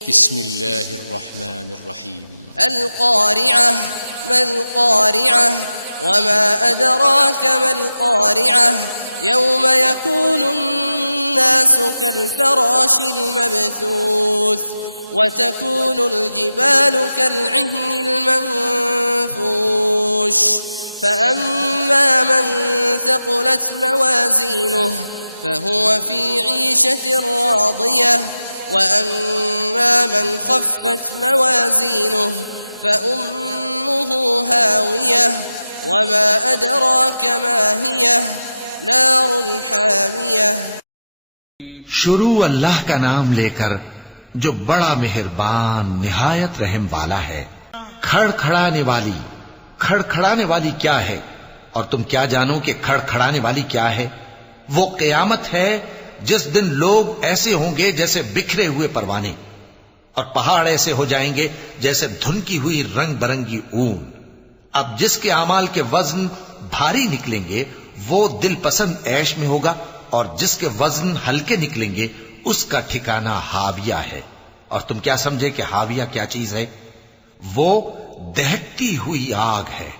बिस्मिल्लाहिर्रहमानिर्रहीम। अल-क़ारिअह मल-क़ारिअह वमा अदराक मल-क़ारिअह यौम यकूनुन्नासु कल-फ़राशिल मबथूस वतकूनुल जिबालु कल-इह्निल मंफूश फ़अम्मा मन थक़ुलत मवाज़ीनुहु फ़हुव फ़ी ईशतिर रादियह वअम्मा मन ख़फ़्फ़त मवाज़ीनुहु फ़उम्मुहु हावियह वमा अदराक मा हियह नारुन हामियह। शुरू अल्लाह का नाम लेकर जो बड़ा मेहरबान निहायत रहम वाला है। खड़खड़ाने वाली क्या है? और तुम क्या जानो कि खड़खड़ाने वाली क्या है? वो क़यामत है जिस दिन लोग ऐसे होंगे जैसे बिखरे हुए परवाने, और पहाड़ ऐसे हो जाएंगे जैसे धुनकी हुई रंग बरंगी ऊन। अब जिसके आमाल के वजन भारी निकलेंगे वो दिल पसंद ऐश में होगा, और जिसके वजन हल्के निकलेंगे उसका ठिकाना हाविया है। और तुम क्या समझे कि हाविया क्या चीज है? वो दहकती हुई आग है।